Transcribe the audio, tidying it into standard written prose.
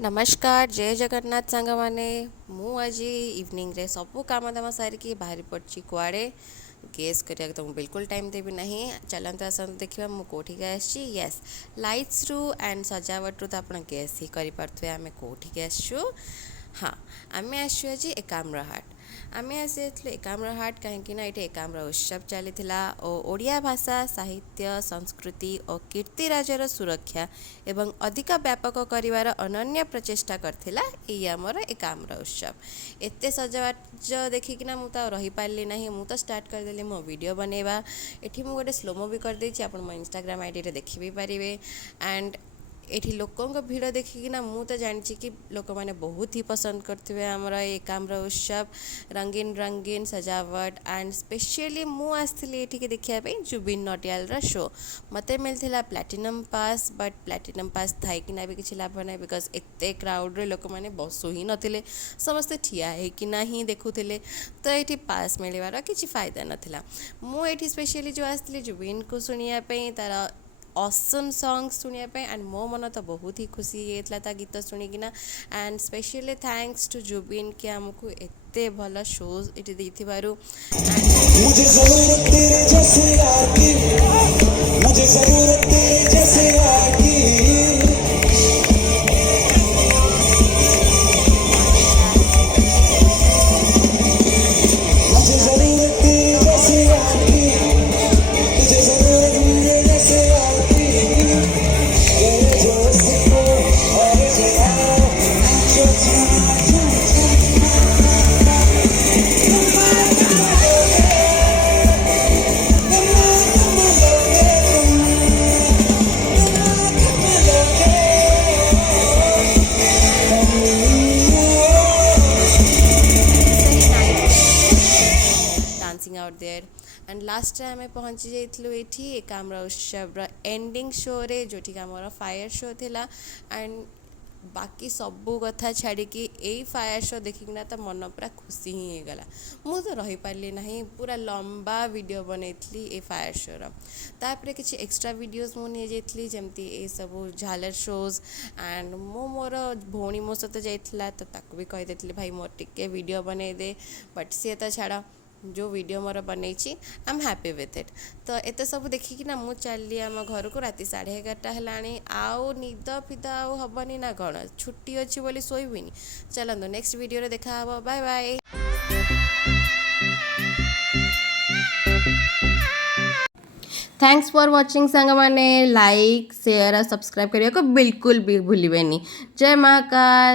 नमस्कार जय जगन्नाथ सांग मैंने मु आज इवनिंग रे सबू काम दाम सारिकी बाहरी पड़ी कुआड़े गेस करिया तो बिल्कुल टाइम देवी नहीं। चलते आसतु देखा मुझे कौटिक आसी येस लाइट्स रु एंड सजावट रु तो आप गेस ही करें आम कौटिक आसु। हाँ आम आसु आज एकाम्रहाट आम आसी एकाम्रहाट कहीं ये एकाम्र उत्सव चली ओडिया भाषा साहित्य संस्कृति और कीर्तिराजर सुरक्षा एवं अधिक व्यापक करिवार अनन्य प्रचेष्टा करथिला एई आमर एकाम्र उत्सव। एते सजावट देखिकिना मु तो रही पारली नहीं मु तो स्टार्ट करदेली मो वीडियो बनेवा। एठी मु गोटे स्लोमो भी कर देछि आपण मो इंस्टाग्राम आईडी रे देखि भी पारिबे। एंड एठी लोकों भिड़ देखिकिना मु तो जानी कि लोक मैंने बहुत ही पसंद करते आमर एकाम्र उत्सव रंगीन रंगीन सजावट एंड स्पेशली मु आसती ये देखापी जुबिन नौटियाल शो मते मिलता प्लाटिनम पास बट प्लाटिनम पास थाइकिना भी किसी लाभ ना बिकज एते क्राउड रे लोक मैंने बसु ही नथिले समस्ते ठिया होकिना ही देखुले तो ये पास मिलवार किसी फायदा नाला। मुझे स्पेशली जो आसती जुबिन को शुणापी तार ऑसम सॉन्ग सुनिया एंड मो मन तो बहुत ही खुशी होता गीत शुणिकिना and specially thanks to Zubeen कि आमको एते भल शोज ये देथिबारु। मुझे ज़रूरत तेरे जैसे यार की मुझे ज़रूरत तेरे जैसे यार की मुझे ज़रूरत तेरे जैसे यार की मुझे ज़रूरत मेरे जैसे यार की तेरे जैसे को और dancing out there and last time आम पहुँची जाइलु ये एकाम्र उत्सव एंडिंग शो रे जोटी आमर फायर शो थिला एंड बाकी सबू कथा छाड़ी यही फायर शो देखिकिना तो मन पूरा खुशी ही होगला। मु तो रही पारली नहीं पूरा लंबा वीडियो बनई ए फायर शोर तापर किसी एक्स्ट्रा वीडियोस मुझे जाइली जमती ये सब झालर शोज एंड मु मोर भौणी मो सहित जाइला तो ताकू भी कहीदे भाई मोर टिके वीडियो बनई दे बट सी तो छाड़ जो वीडियो मोर बनई I am happy with it. तो एत सब देखिकिना मु चलली आम घर को राति 11:30 है आउ निद फिद आउ हबनी ना कौन छुट्टी अच्छी बोली शोबनी। चलते नेक्स्ट वीडियो देखा bye bye. Thanks for watching song मैंने लाइक शेयर और सब्सक्राइब करने को बिल्कुल भी भूलिबेनी। जय महाकाल।